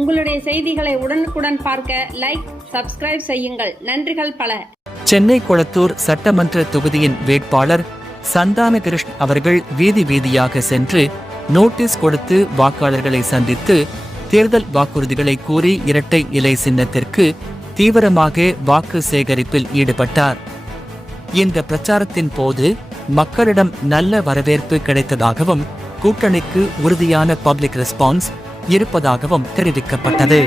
உங்களுடைய செய்திகளை உடனுக்குடன் பார்க்க லைக், சப்ஸ்கிரைப் செய்யுங்கள். நன்றிகள் பல. சென்னை கொளத்தூர் சட்டமன்ற தொகுதியின் வேட்பாளர் சந்தானகிருஷ்ணன் அவர்கள் வீதி வீதியாக சென்று நோட்டீஸ் கொடுத்து வாக்காளர்களை சந்தித்து தேர்தல் வாக்குறுதிகளை கூறி இரட்டை இலை சின்னத்திற்கு தீவிரமாக வாக்கு சேகரிப்பில் ஈடுபட்டார். இந்த பிரச்சாரத்தின் போது மக்களிடம் நல்ல வரவேற்பு கிடைத்ததாகவும் கூட்டணிக்கு உறுதியான பப்ளிக் ரெஸ்பான்ஸ் இருப்பதாகவும் தெரிவிக்கப்பட்டது.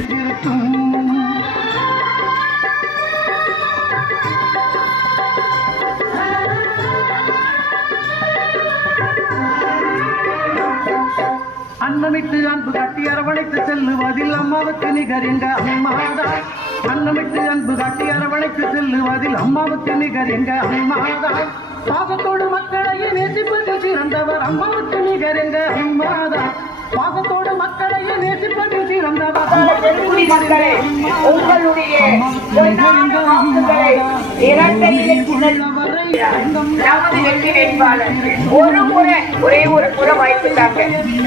அன்னமிட்டு அன்பு காட்டி அரவணைத்து செல்லுவதில் அம்மாவுக்கு நிகர் எங்க அம்மாதான். அன்னமிட்டு அன்பு காட்டி அரவணைத்து செல்லுவதில் அம்மாவுக்கு நிகர் எங்க அம்மாதான். பாசத்தோடு மக்களையே நேசிப்பதில் சிறந்தவர் அம்மாவுக்கு நிகர் எங்க அம்மாதான். பாசத்தோடு மக்களையே நேசிப்பதில் சிறந்தவர் மக்களே, உங்களுடைய நமது வெற்றி வேட்பாளர் ஒரு முறை ஒரே ஒரு முறை வாய்ப்பு தாங்க.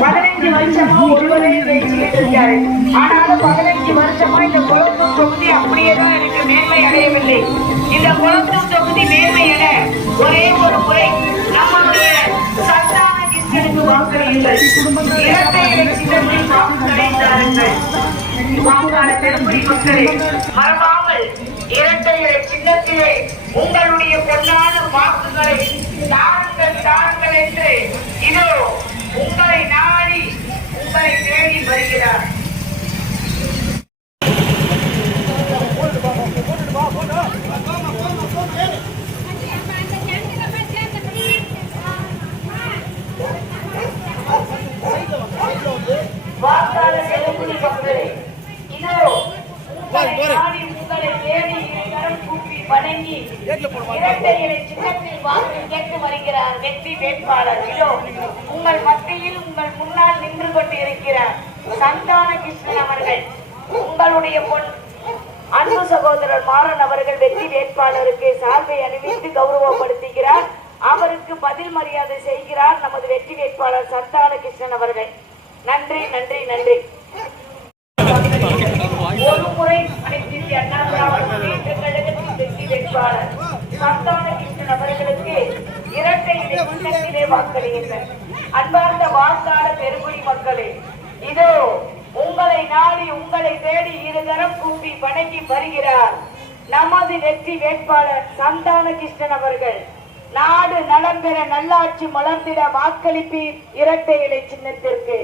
15 வருஷமா ஒருவரே பேசிக்கிட்டு இருக்காரு. ஆனாலும் 15 வருஷமா இந்த கொளத்தூர் தொகுதி அப்படியேதான் எனக்கு மேன்மை அடையவில்லை. இந்த கொளத்தூர் தொகுதி மேன்மை அட ஒரே ஒரு முறை நம்மளுடைய சந்தான கிருஷ்ணனுக்கு வாக்களியுங்கள். இரட்டை இலை சின்னத்தில் வாக்குகளை தாருங்கள். வாக்காளர் பெருங்குடி மக்களே, மறவாமல் இரட்டை இலை சின்னத்திலே உங்களுடைய பொன்னான வாக்குகளை தாருங்கள் தாருங்கள் என்று இதோ உங்களை நாடி உங்களை தேடி வருகிறார். வாக்காளர் பெருங்குடி மக்களே, இதோ உங்களை நாடி உங்களை தேடி கரம் கூப்பி வணங்கி இரட்டை இலை சின்னத்தில் வாக்கு கேட்டு வருகிறார் வெற்றி வேட்பாளர். இதோ உங்கள் மத்தியில் உங்கள் முன்னால் நின்று கொண்டு இருக்கிறார் சந்தான கிருஷ்ணன் அவர்கள். உங்களுடைய அன்பு சகோதரர் மாறன் அவர்கள் வெற்றி வேட்பாளருக்கு சால்வை அணிவித்து கௌரவப்படுத்துகிறார். அவருக்கு பதில் மரியாதை செய்கிறார் நமது வெற்றி வேட்பாளர் சந்தான கிருஷ்ணன் அவர்கள். நன்றி நன்றி நன்றி. ஒரு முறை அனைத்து அண்ணா கழகத்தின் வெற்றி வேட்பாளர் சந்தான கிருஷ்ணன் அவர்களுக்கு இரட்டை இலை சின்னத்திலே வாக்களியுங்கள். அன்பார்ந்த வாக்காளர் பெருங்குடி மக்களே, இதோ உங்களை நாடி உங்களை தேடி இருதரம் கூப்பி வணங்கி வருகிறார் நமது வெற்றி வேட்பாளர் சந்தான கிருஷ்ணன் அவர்கள். நாடு நலம் பெற நல்லாட்சி மலர்ந்திட வாக்களிப்பீர் இரட்டை இலை சின்னத்திற்கு.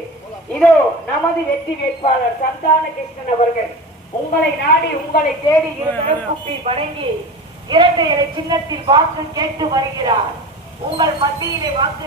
இதோ நமது வெற்றி வேட்பாளர் சந்தான கிருஷ்ணன் அவர்கள் உங்களை நாடி உங்களை தேடி இருதரம் கூப்பி வணங்கி இரட்டை இலை சின்னத்தில் வாக்கு கேட்டு வருகிறார். உங்கள் மத்தியிலே வாக்கு